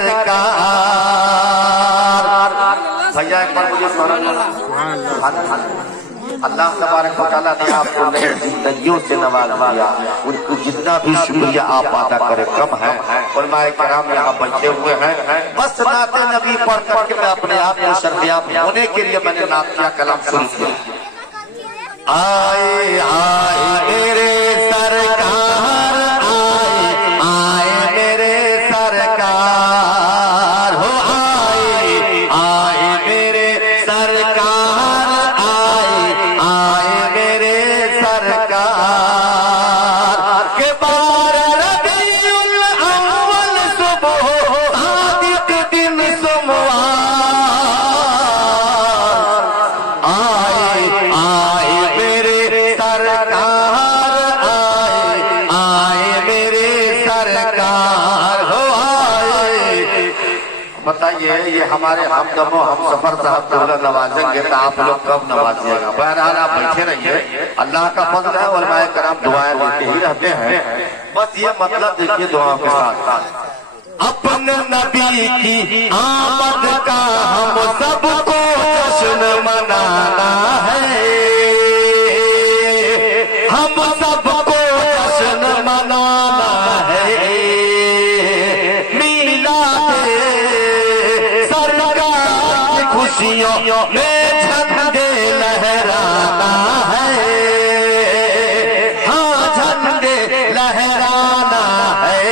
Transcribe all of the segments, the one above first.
سرکار. بھیا ایک بار مجھے اللہ تبارک و تعالیٰ نے آپ کو نئی زندگیوں سے نواز دیا. ان کو جتنا بھی شکریہ آپ ادا کریں کم ہے. علماء کرام یہاں بیٹھے ہوئے ہیں. بس نعت نبی پڑھ کر کے میں اپنے آپ کو شرفیاب ہونے کے لیے میں نے نعت کیا کلام شروع کیا. آئے آئے میرے سرکار, آئے میرے سرکار, ہو آئے آئے میرے سرکار, آئے میرے سرکار. کہ بار ربیع الاول صبح صادق دن سموار, آئے آئے میرے سرکار, آئے میرے سرکار, ہو آئے. بتائیے یہ ہمارے ہمدم و ہم سفر صاحب کو نوازیں گے تو آپ لوگ کب نوازیے گا؟ بہرحال آپ بیٹھے رہیے. اللہ کا فضل ہے. علماء کرام دعائیں دیتے ہی رہتے ہیں. بس یہ مطلب دیکھیے دعاؤں کے ساتھ. اپنے نبی کی آمد کا ہم سب کو جشن منانا ہے. ہم سب کو جشن منانا ہے. میلاد سرکار کی خوشیوں میں جھنڈے لہرانا ہے. ہاں جھنڈے لہرانا ہے.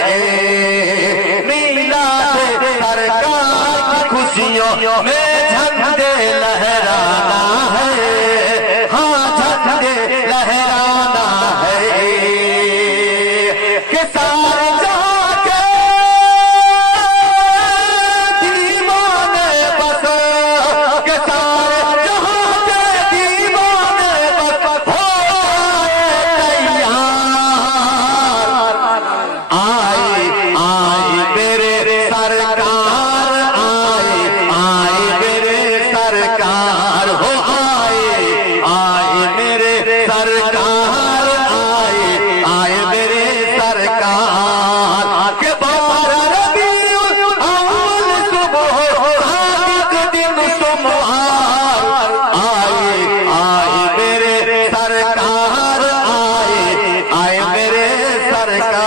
میلاد سرکار کی خوشیوں میں جھنڈے لہرانا ہے. ہاں جھنڈے لہرانا ہے. کہ سارے جہاں کے دیوانے بس, کہ سارے جہاں کے دیوانے بس ہو آئے تیار. آئے آئے میرے سرکار, آئے میرے سرکار, ہو آئے آئے میرے سرکار, آئے میرے سرکار. کہ بار ربیع الاول صبح صادق دن سموار, آئے آئے میرے سرکار, آئے میرے سرکار.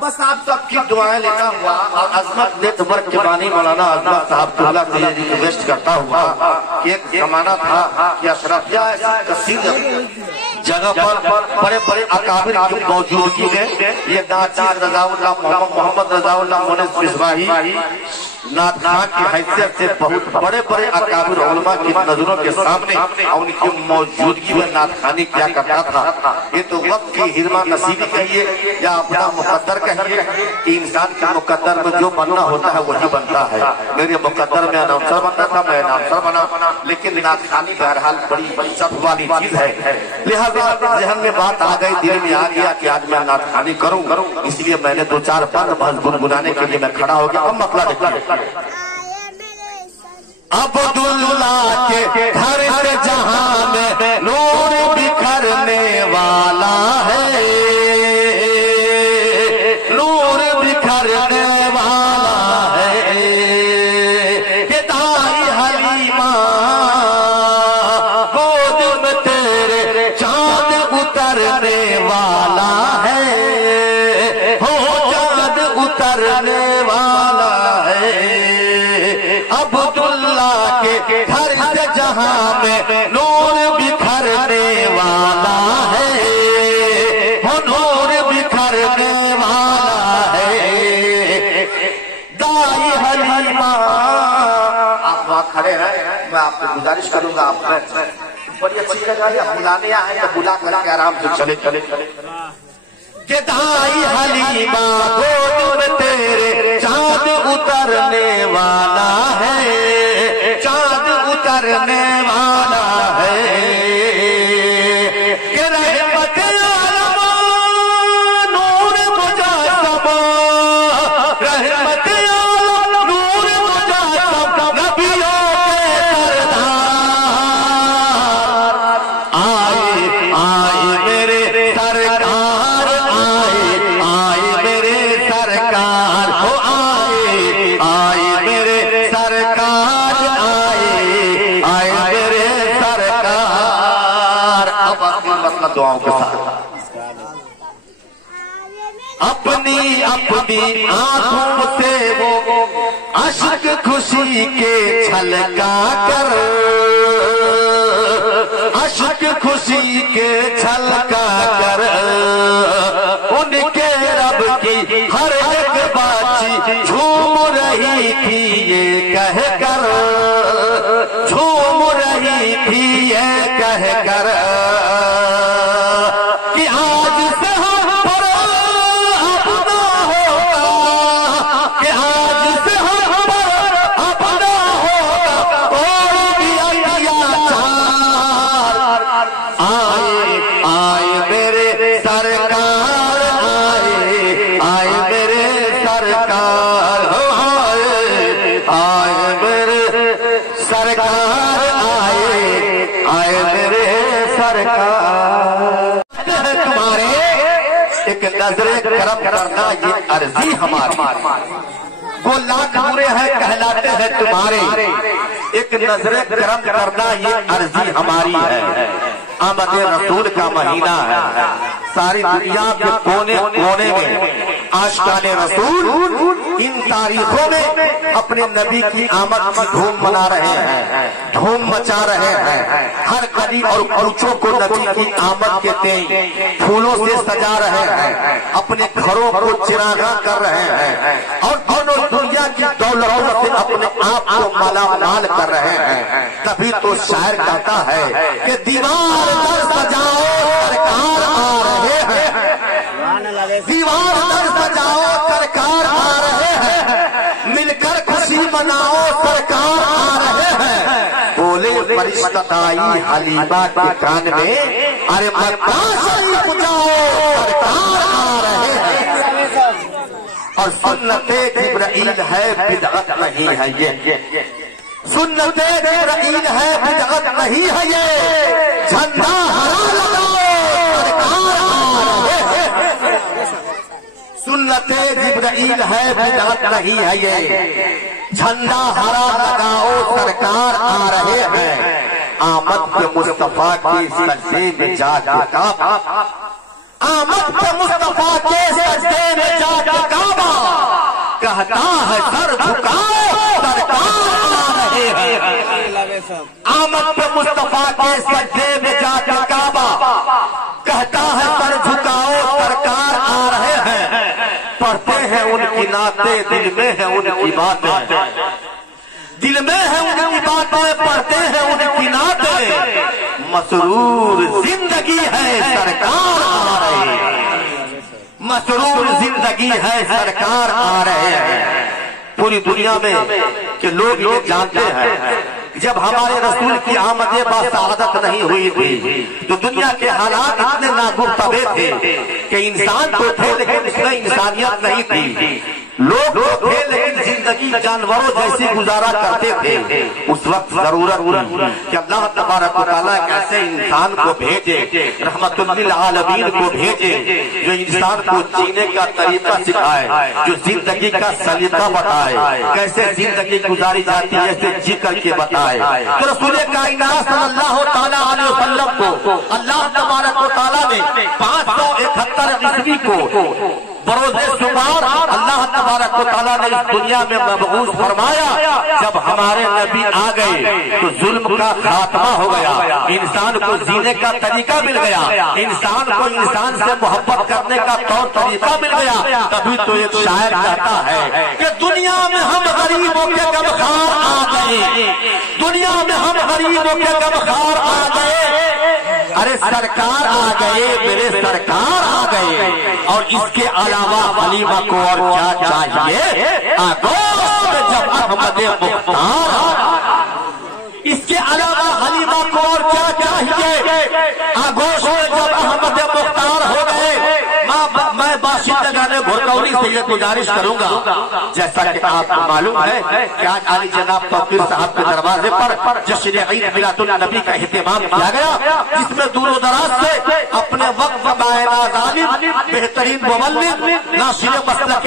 بس آپ سب کی دعائیں لیتا ہوا اور عظمت نیٹ ورک کے بانی مولانا عظمت صاحب کو اللہ تعالیٰ کی ریکویسٹ کرتا ہوا کہ ایک زمانہ تھا کہ اشرفیہ ایسی کثیر جگہ پر بڑے بڑے اکابر کی موجودگی میں یہ ناچیز رضا اللہ محمد رضا اللہ مونس مصباحی نعت خان کی حیثیت سے بہت بڑے بڑے اکابر علماء کی نظروں کے سامنے ان کی موجودگی میں نعت خانی کیا کرتا تھا. یہ تو وقت کی حرمہ نصیبی کہیے یا اپنا مقدر کہیے کہ انسان کے مقدر میں جو بننا ہوتا ہے وہی بنتا ہے. میرے مقدر میں اناؤنسر بننا تھا, میں اناؤنسر بنا, لیکن نعت خانی بہرحال بڑی شرف والی چیز ہے. لہذا ذہن میں بات آ گئی, دل میں آ گیا کہ آج میں نعت خانی کروں, اس لیے میں نے دو چار بار گنگنانے کے لیے میں کھڑا ہو گیا. اب مسئلہ دیکھیے. عبداللہ کے گھر سے جہاں میں نور بکھرنے والا ہے, نور بکھرنے والا ہے. کہ دائی حلیمہ گود میں تیرے چاند اترنے والا ہے, ہو چاند اترنے والا ہے. عبداللہ کے گھر سے جہاں میں نور بکھرنے والا ہے, وہ نور بکھرنے والا ہے. دائی حلیمہ. آپ وہاں کھڑے ہیں, میں آپ کو گزارش کروں گا, آپ بڑی اچھی جگہ ہے, بلانے آئے تو بلا کر کے آرام سے چلے چلے چلے. کہ دائی حلیمہ گود میں تیرے چاند اترنے والا ہے, چاند اترنے والا ہے. کہ رحمت عالم نور مجسم, رحمت عالم نور مجسم, نبیوں کے سردار. آئے آئے میرے سرکار, آئے میرے سرکار. دعاؤں کے ساتھ اپنی آنکھوں سے وہ اشک خوشی کے چھلکا کر اشک خوشی کے چھلکا کر ان کے رب کی ہر ایک بات جھوم رہی تھی یہ کہہ کر جھوم رہی تھی یہ کہہ کر کہ آج سے ہم پر اپنا ہوگا کہ آج سے ہم پر اپنا ہوگا اور بھی اتیاچار آئے میرے سرکار آئے میرے سرکار آئے میرے سرکار آئے میرے سرکار تمہارے ایک نظر کرم کرنا یہ عرضی ہماری وہ لاکھ برے ہیں کہلاتے ہیں تمہارے ایک نظر کرم کرنا یہ عرضی ہماری ہے آمد رسول کا مہینہ ہے ساری دنیا کے کونے کونے میں عاشقان رسول ان تاریخوں میں اپنے نبی کی آمد کی دھوم منا رہے ہیں دھوم مچا رہے ہیں ہر گلی اور کوچوں کو نبی کی آمد کے تئیں پھولوں سے سجا رہے ہیں اپنے گھروں کو چراغاں کر رہے ہیں اور دونوں دنیا کی دولتوں سے اپنے آپ کو مالا مال کر رہے ہیں تبھی تو شاعر کہتا ہے کہ دیوار در سجاؤ سرکار آ رہے ہیں دیوار در سجاؤ سرکار آ رہے ہیں مل کر خوشی مناؤ سرکار آ رہے ہیں بولے فرشتہ آئی حلیمہ کے کان میں ارے مکہ شریف جاؤ سرکار آ رہے ہیں اور سنت جبرائیل ہے بدعت نہیں ہے یہ سنت جبرائیل ہے بدعت نہیں ہے یہ جھنڈا ہرا لگاؤ سرکار آ رہے ہیں سنت جبرائیل ہے بدعت نہیں ہے یہ جھنڈا ہرا لگاؤ سرکار آ رہے ہیں آمد کے مصطفیٰ کے سجدے میں جا کے کعبہ آمد کے مصطفیٰ کے سجدے میں جا کے کعبہ کہتا ہے سر جھکاؤ سرکار آ رہے ہیں آمد کے مصطفیٰ کے سجدے میں جا کے کعبہ کہتا ہے سر جھکاؤ سرکار آ رہے ہیں پڑھتے ہیں ان کی نعتیں دل میں ہے ان کی باتیں دل میں ہے ان کی باتیں پڑھتے ہیں ان کی نعتیں مسرور زندگی ہے سرکار آ رہے ہیں مسرور زندگی ہے سرکار آ رہے ہیں پوری دنیا میں کہ لوگ یہ جانتے ہیں جب ہمارے رسول کی آمد باسعادت نہیں ہوئی تھی تو دنیا کے حالات اتنے ناگفتگو تھے کہ انسان تو تھے لیکن اس میں انسانیت نہیں تھی لوگ تھے لیکن زندگی جانوروں جیسی گزارا کرتے تھے اس وقت ضرورت کہ اللہ تبارک و تعالیٰ ایسے انسان کو بھیجے رحمت للعالمین کو بھیجے جو انسان کو جینے کا طریقہ سکھائے جو زندگی کا سلیقہ بتائے کیسے زندگی گزاری جاتی ہے ایسے جی کر کے بتائے تو رسول کائنات صلی اللہ تعالیٰ علیہ وسلم کو اللہ تبارک و تعالیٰ نے 571 عیسوی کو بروز شمار اللہ تبارک و تعالیٰ نے اس دنیا میں مبعوث فرمایا جب ہمارے نبی آ گئے تو ظلم کا خاتمہ ہو گیا انسان کو جینے کا طریقہ مل گیا انسان کو انسان سے محبت کرنے کا طور طریقہ مل گیا تبھی تو ایک شاعر کہتا ہے کہ دنیا میں ہم غریبوں کے غمخوار آ گئے دنیا میں ہم غریبوں کے غمخوار آ گئے ارے سرکار آ گئے میرے سرکار آ گئے اور اس کے علاوہ حلیمہ کو اور کیا چاہیے آگوش جب احمد مختار اس کے علاوہ حلیمہ کو اور کیا چاہیے آگوش جب احمد مختار ہو گئے میں باشندگان بھرکولی سے یہ گزارش کروں گا جیسا کہ آپ کو معلوم ہے کہ آج علی جناب توقیر صاحب کے دروازے پر جشن عید میلاد النبی کا اہتمام کیا گیا جس میں دور و دراز سے اپنے وقت بہترین مولد ناصر مسلک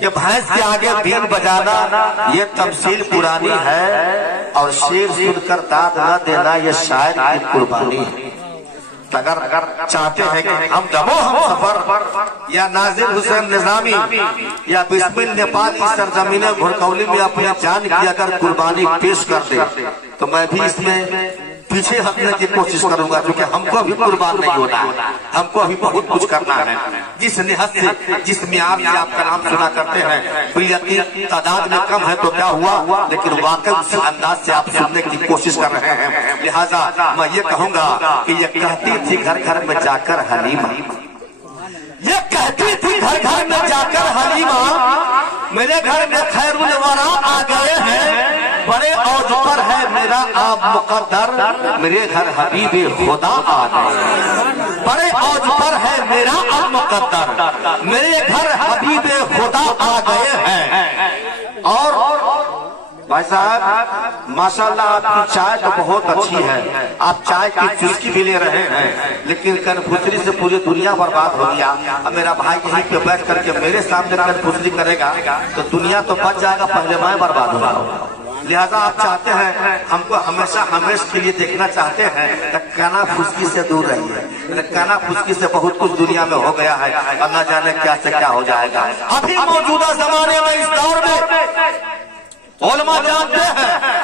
کہ بھینس کے آگے بین بجانا یہ تمثیل پرانی ہے، اور شیر سن کر داد نہ دینا یہ شاعر کی قربانی ہے۔ اگر چاہتے ہیں کہ ہم دمو ہم سفر یا ناظر حسین نظامی یا بسمل نیپال کی سرزمین گھڑکولی میں اپنی جان کی اگر قربانی پیش کر دے تو میں بھی اس میں پیچھے ہٹنے کی کوشش کروں گا، کیونکہ ہم کو بھی قربان نہیں ہونا ہے، ہم کو بھی بہت کچھ کرنا ہے۔ جس نہت سے جس میعاد سے آپ کا نام سنا کرتے ہیں بلیتی تعداد میں کم ہے تو کیا ہوا، لیکن واقعی اس انداز سے آپ سننے کی کوشش کر رہے ہیں۔ لہٰذا میں یہ کہوں گا کہ یہ کہتی تھی گھر گھر میں جا کر حلیمہ، یہ کہتی تھی گھر گھر میں جا کر حلیمہ، میرے گھر میں خیر الورا آ گئے ہیں، بڑے اوج پر ہے میرا آپ مقدر، میرے گھر حبیب خدا آ گئے، بڑے اوج پر ہے میرا آپ مقدر، میرے گھر حبیب خدا آ گئے ہیں۔ اور بھائی صاحب ماشاءاللہ آپ کی چائے تو بہت اچھی ہے، آپ چائے کی چسکی بھی لے رہے ہیں، لیکن کنفوسری سے پوری دنیا برباد ہو گیا۔ اب میرا بھائی یہیں پہ بیٹھ کر کے میرے سامنے کنفوسری کرے گا تو دنیا تو بچ جائے گا، پہلے میں برباد ہو جاؤں گا۔ لہذا آپ چاہتے ہیں ہم کو ہمیشہ ہمیشہ کے لیے دیکھنا چاہتے ہیں کہ کانا پھسکی سے دور رہیے، کانا پھسکی سے بہت کچھ دنیا میں ہو گیا ہے، اور نہ جانے کیا سے کیا ہو جائے گا۔ ابھی موجودہ زمانے میں اس دور میں علماء جانتے ہیں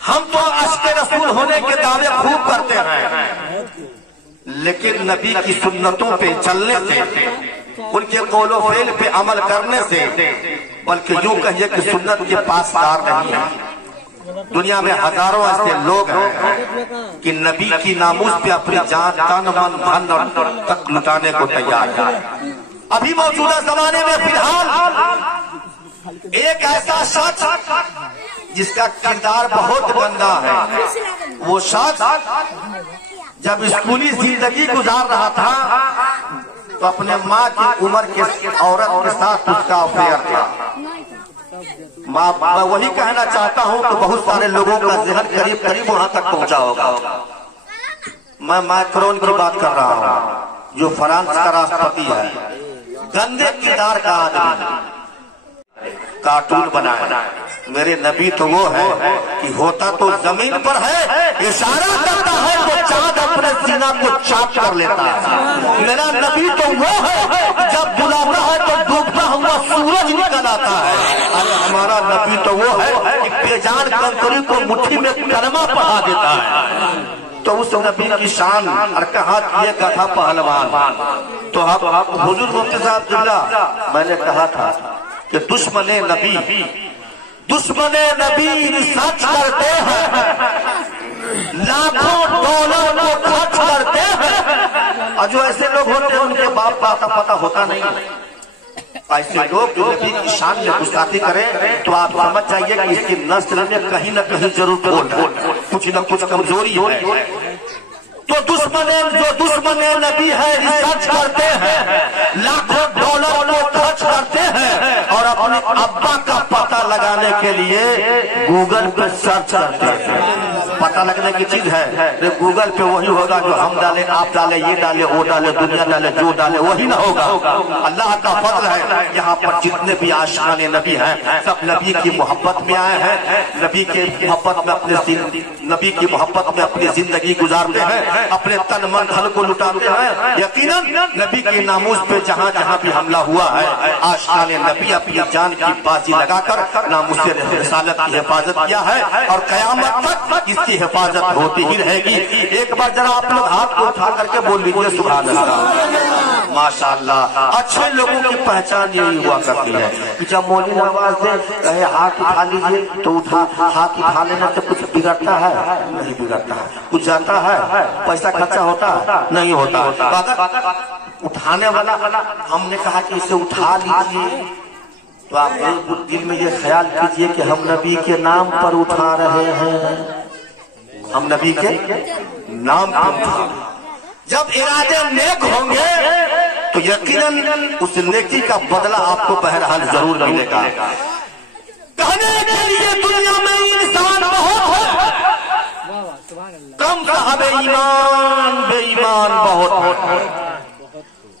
ہم تو عشق رسول ہونے کے دعوے خوب کرتے ہیں، لیکن نبی کی سنتوں پہ چلنے سے، ان کے قول و فعل پہ عمل کرنے سے، بلکہ یوں کہیے کہ سنت کے پاسدار نہیں ہے۔ دنیا میں ہزاروں ایسے لوگ ہیں کہ نبی کی ناموس پہ اپنی جان تن من دھن تک لٹانے کو تیار ہے۔ ابھی موجودہ زمانے میں فی الحال ایک ایسا شخص جس کا کردار بہت گندا ہے، وہ شخص جب اسکولی زندگی گزار رہا تھا تو اپنے ماں کی عمر کے عورت کے ساتھ اس کا افیئر تھا۔ میں وہی کہنا چاہتا ہوں کہ بہت سارے لوگوں کا ذہن قریب قریب وہاں تک پہنچا ہوگا۔ میں مائکرون کی بات کر رہا ہوں جو فرانس کا راشٹرپتی ہے، گندے کردار کا آدمی، کارٹون بنایا۔ میرے نبی تو وہ ہے کہ ہوتا تو زمین پر ہے، اشارہ کرتا ہے تو چاند اپنے سینہ کو چاک کر لیتا ہے۔ میرا نبی تو وہ ہے جب بلاتا ہے تو ڈوبتا ہوا سورج نکل آتا ہے۔ ارے ہمارا نبی تو وہ ہے کہ بے جان کنکری کو مٹھی میں کلمہ پڑھا دیتا ہے۔ تو اس نبی کی شان اور کہا یہ گدھا پہلوان۔ تو اب حضور مفتی صاحب جملہ میں نے کہا تھا کہ دشمن نبی ریسرچ کرتے ہیں، لاکھوں ڈالر کو خرچ کرتے ہیں، اور جو ایسے لوگ ہوتے ہیں ان کے باپ کا پتہ ہوتا نہیں۔ ایسے لوگ جو نبی کی شان میں گستاخی کریں تو آپ سمجھ جائیے کہ اس کی نسل میں کہیں نہ کہیں ضرور کچھ نہ کچھ کمزوری ہے۔ تو دشمن نبی ہے ریسرچ کرتے ہیں، لاکھوں ڈالر کو خرچ کرتے ہیں، اور اپنے ابا کا پتہ لگانے کے لیے گوگل پہ سرچ کرتے ہیں۔ پتہ لگنے کی چیز ہے، گوگل پہ وہی ہوگا جو ہم ڈالیں، آپ ڈالیں، یہ ڈالیں، وہ ڈالیں، دنیا ڈالے، جو ڈالے وہی نہ ہوگا۔ اللہ کا فضل ہے یہاں پر جتنے بھی عاشقان نبی ہیں سب نبی کی محبت میں آئے ہیں، نبی کی محبت میں اپنی زندگی گزارتے ہیں، اپنے تن من دھن کو لٹاتے ہیں۔ یقیناً نبی کی ناموس پہ جہاں جہاں بھی حملہ ہوا ہے عاشقان نبی اپنی جان کی بازی لگا کر ناموس رسالت کی حفاظت کیا ہے، اور قیامت تک اس کی حفاظت ہوتی ہی رہے گی۔ ایک بار ذرا آپ لوگ ہاتھ کو اٹھا کر کے بول لیجیے سبحان اللہ، ماشاءاللہ۔ اچھے لوگوں کی پہچان یہی ہوا کرتی ہے کہ جب مولوی آواز دے کہے ہاتھ اٹھا لیجیے تو ہاتھ اٹھا لینے سے کچھ بگڑتا ہے؟ نہیں بگڑتا ہے۔ کچھ جاتا ہے؟ پیسہ خرچہ ہوتا ہے؟ نہیں ہوتا۔ اٹھانے والا ہم نے کہا کہ اسے اٹھا لیجیے تو آپ دل میں یہ خیال کیجئے کہ ہم نبی کے نام پر اٹھا رہے ہیں، ہم نبی کے نام پر اٹھا رہے ہیں۔ جب ارادے نیک ہوں گے تو یقیناً اس نیکی کا بدلہ آپ کو بہرحال ضرور ملے گا۔ کہنے کے لیے دنیا میں انسان بہت ہے، کم صاحب ایمان بے ایمان بہت ہے۔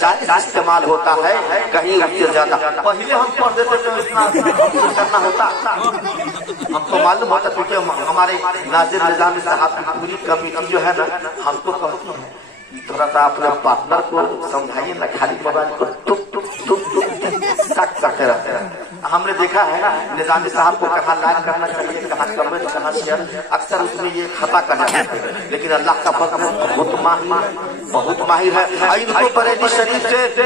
جائز استعمال ہوتا ہے کہیں اس سے زیادہ پہلے ہم پڑھتے تھے تو اتنا کرنا ہوتا ہم کو معلوم ہوتا، کیونکہ ہمارے ناظر نظامی صاحب کی پوری کمیٹی جو ہے نا ہم کو کہتی ہے تھوڑا سا اپنے پارٹنر کو سمجھائیے نا، خالی موبائل کو کرتے رہتے ہیں. ہم نے دیکھا ہے نظامی صاحب کو کہاں لائک کرنا چاہیے، کہاں کمنٹ، کہاں شیئر، اکثر اس میں یہ خطا کر جاتے ہیں، لیکن اللہ کا فضل ہے بہت ماہر ہے. ان کو بریلی شریف سے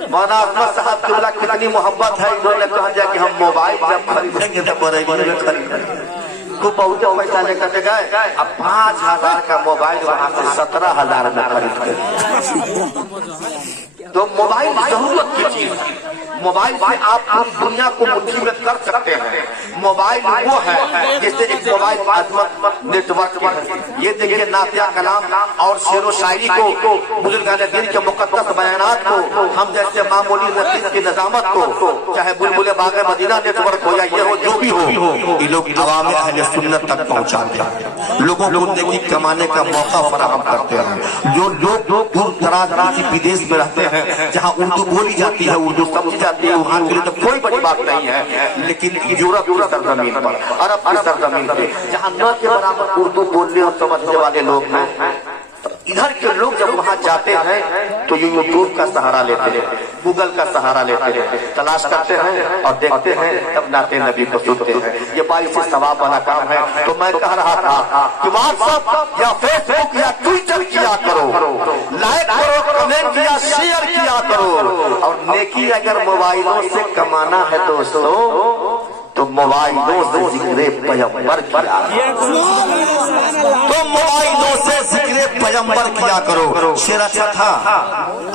مولانا احمد صاحب قبلہ کتنی محبت ہے، انہوں نے کہا جائے کہ ہم موبائل جب خریدیں گے تو بریلی میں خریدیں گے. تو بہت پیسہ لے کر گئے، اب 5,000 کا موبائل وہاں سے 17,000 میں خرید گئے. تو موبائل ضرورت کی چیز ہے، موبائل سے آپ پوری دنیا کو مٹھی میں کر سکتے ہیں. موبائل وہ ہے جیسے ایک موبائل عظمت نیٹ ورک ہے. یہ دیکھیے نعتیہ کلام اور شعر و شاعری کو، بزرگان دین کے مقدس بیانات کو، ہم جیسے معمولی نصیب کی نظامت کو، چاہے بلبل باغ مدینہ نیٹ ورک ہو یا یہ ہو جو بھی ہو، یہ لوگ عوام اہل سنت تک پہنچاتے ہیں، لوگوں کو نیکی کمانے کا موقع فراہم کرتے ہیں. جو لوگ دور دراز کسی بدیش میں رہتے ہیں جہاں اردو بولی جاتی ہے، اردو سمجھی جاتی ہے، وہاں کے لیے تو کوئی بڑی بات نہیں ہے، لیکن یورپ کی سرزمین پر، عرب کی سرزمین پہ جہاں نہ کے برابر اردو بولنے اور سمجھنے والے لوگ ہیں، ادھر کے لوگ جب وہاں جاتے ہیں تو یہ یوٹیوب کا سہارا لیتے ہیں، گوگل کا سہارا لیتے ہیں، تلاش کرتے ہیں اور دیکھتے ہیں، تب نعت نبی کو سنتے ہیں. یہ باعث ثواب والا کام ہے. تو میں کہہ رہا تھا کہ واٹس ایپ یا فیس بک یا ٹویٹر کیا کرو، لائک کرو، کمنٹ یا شیئر کیا کرو. اور نیکی اگر موبائلوں سے کمانا ہے دوستو تو موبائلوں سے ذکر پیغمبر کیا، تو موبائلوں سے ذکر پیغمبر کیا کرو. شعر اچھا تھا،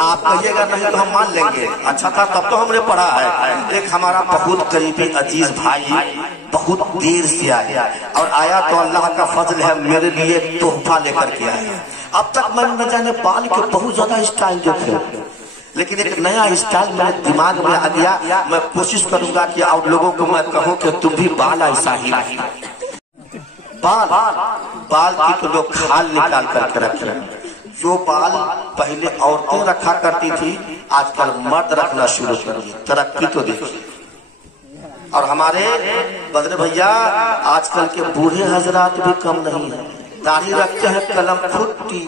آپ کہیے گا نہیں تو ہم مان لیں گے، اچھا تھا تب تو ہم نے پڑھا ہے. ایک ہمارا بہت قریبی عزیز بھائی بہت دیر سے آیا، اور آیا تو اللہ کا فضل ہے میرے لیے تحفہ لے کر کے آیا. اب تک میں نہ جانے بال کے بہت زیادہ اسٹائل جو تھے، لیکن ایک نیا اسٹائل میرے دماغ میں آ گیا. میں کوشش کروں گا کہ اور لوگوں کو میں کہوں کہ تم بھی بال ایسا ہی بال کی تو لوگ کھال نکال کر کے رکھ رہے ہیں. جو بال پہلے عورتیں رکھا کرتی تھی آج کل مرد رکھنا شروع کر دی. ترقی تو دیکھیے. اور ہمارے بدر بھیا آج کل کے بوڑھے حضرات بھی کم نہیں ہیں، داڑھی رکھتے ہیں قلم کھوٹی،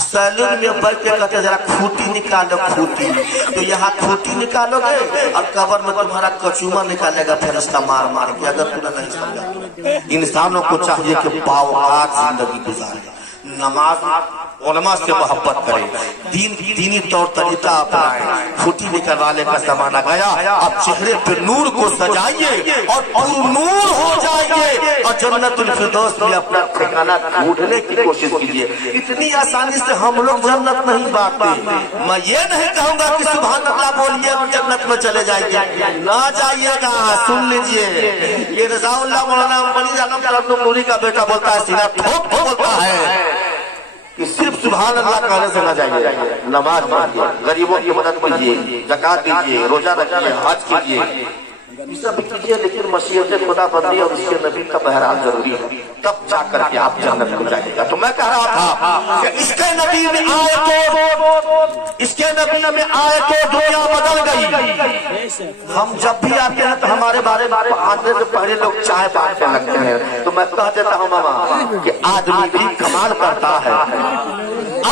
سیلون میں بیٹھ کے کہتے ذرا کھوٹی نکالو کھوٹی. تو یہاں کھوٹی نکالو گے اور قبر میں تمہارا کچوما نکالے گا فرشتہ مار مار کے. اگر تمہیں نہیں سمجھا، انسانوں کو چاہیے کہ باوقار زندگی گزارے، نماز علماء سے محبت کرے، دینی طور طریقہ اپنائے. کھوٹی نکلوانے کا زمانہ گیا، اب چہرے پہ نور کو سجائیے اور نور ہو جائیے اور جنت الفردوس میں اپنا ٹھکانہ ڈھونڈنے کی کوشش کیجیے. اتنی آسانی سے ہم لوگ جنت نہیں پاتے. میں یہ نہیں کہوں گا کہ سبحان اللہ بولیے جنت میں چلے جائیے، نہ جائیے گا. سن لیجیے، یہ رضا اللہ مولانا ولی احمد نوری کا بیٹا بولتا ہے، سینہ ٹھوک بولتا ہے کہ صرف سبحان اللہ کہنے سے نہ جائیے، نماز پڑھیے، غریبوں کی مدد کیجیے، زکات دیجیے، روزہ رکھیے، حج کیجیے، یہ سب کیجیے، لیکن مشیت خدا بندی اور اس کے نبی کا بہرحال ضروری ہے، تب جا کر کے آپ جنت کو جائیے گا. تو میں کہہ رہا تھا کہ اس کے نبی میں آئے تو دنیا بدل گئی. ہم جب بھی آتے ہیں تو ہمارے بارے میں آنے سے پہلے لوگ چائے بانٹنے لگتے ہیں. تو میں کہہ دیتا ہوں ماما کہ آدمی بھی کمال کرتا ہے،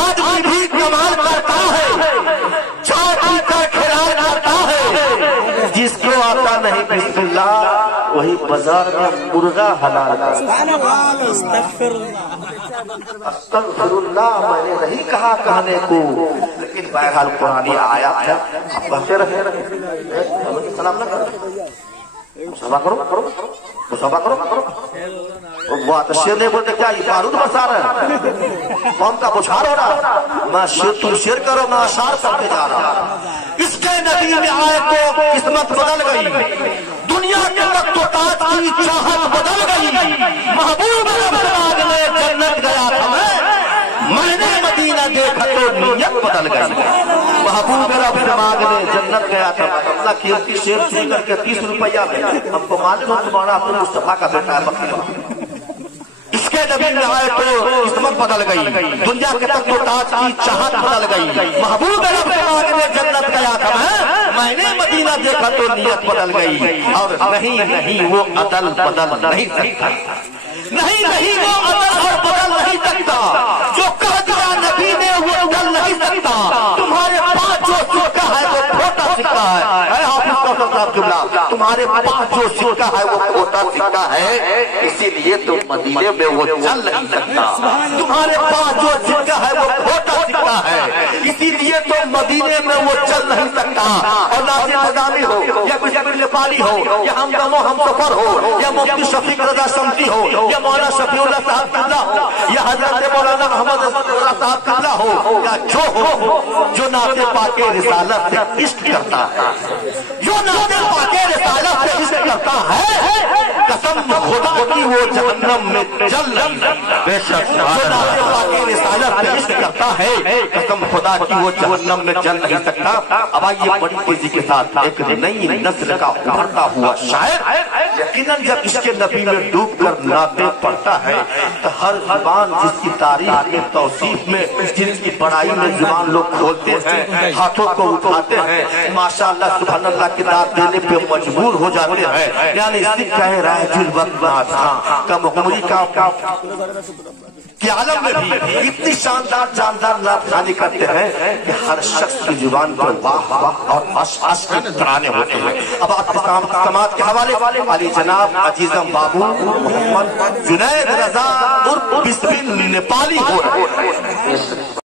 آدمی بھی کمال کرتا ہے، چائے پی کر خیال کرتا ہے. جس کو آتا نہیں بسم اللہ وہی بازار میں مرغا حلال کرتا. استغفر اللہ میں نے نہیں کہا کہنے کو، لیکن بہرحال قرآن آیات ہے، آپ کہتے رہے. سلام نہ کرو، صبح کرو، صبح کرو. وہ تو شیر نہیں بولتے کیا یہ بارود برسا رہا ہے، قوم کا بچھار ہو رہا. میں شیر تم شیر کرو، میں اشعار کرتے جا رہا. اس کے نبی میں آئے تو قسمت بدل گئی، دنیا کے تخت و تاج کی چاہت بدل گئی. محبوب رب سے مانگنے جنت گیا تھا میں نے مدینہ دیکھا تو نیت بدل گئی. محبوب رب سے مانگنے جنت گیا تھا. اپنا قیمتی شیر چن کر کے 30 روپیہ میں ہم کو معلوم ہے تمہارا اپنے مصطفیٰ کا بیٹا ہے. اس کے نبی میں آئے تو قسمت بدل گئی، دنیا کے تخت و تاج کی چاہت بدل گئی، محبوب رب کے آگے جنت کا آتم ہے، میں نے مدینہ دیکھا تو نیت بدل گئی، اور نہیں وہ عدل بدل نہیں سکتا، نہیں وہ عدل اور بدل نہیں سکتا، جو کہہ دیا نبی نے وہ بدل نہیں سکتا، تمہارے پاس جو سکہ ہے وہ کھوٹا سکہ ہے، اے حافظ کوثر صاحب جملہ، تمہارے پاس جو سکہ ہے وہ کھوٹا سکہ ہے، اسی لیے تو مدینے میں وہ چل نہیں سکتا، تمہارے پاس جو سکہ ہے وہ کھوٹا سکہ ہے، اسی لیے تو مدینے میں وہ چل نہیں سکتا، اور ناظم مدامی ہو یا کچھ نیپالی ہو یا ہمدم و ہم سفر ہو یا مفتی شفیق رضا شمسی ہو یا مولانا شفیع اللہ صاحب قبلہ ہو یا حضرت مولانا احمد اللہ صاحب قبلہ ہو یا جو ہو، جو نعت پاک رسالت سے عشق کرتا ہے، جو نعت پاک رسالت سے عشق کرتا ہے، قسم خدا کی وہ جہنم میں جل نہیں سکتا، جو نعت پاک رسالت سے عشق کرتا ہے، قسم خدا کی وہ جہنم میں جل نہیں سکتا۔ اب آئیے بڑی تیزی کے ساتھ ایک نئی نسل کا ابھرتا ہوا شاعر یقیناً جب اس کے نبی میں ڈوب کر نعتیں پڑھتا ہے تو ہر زبان جس کی تعریف میں توصیف میں جن کی بڑائی میں زبان لوگ کھولتے ہیں، ہاتھوں کو اٹھاتے ہیں، ماشاءاللہ سبحان اللہ کی داد دینے پہ مجبور ہو جاتے ہیں، یعنی اسی کہہ رہا ہے جل وقت ناز خاں کم عمری کا کہ عالم میں بھی اتنی شاندار نعت خوانی کرتے ہیں کہ ہر شخص کی زبان پر واہ واہ اور عش کے ترانے ہوتے ہیں۔ اب آپ سماعت کے حوالے علی جناب عزیزم بابو محمد جنید رضا عرف بسم نیپالی ہو رہے ہیں۔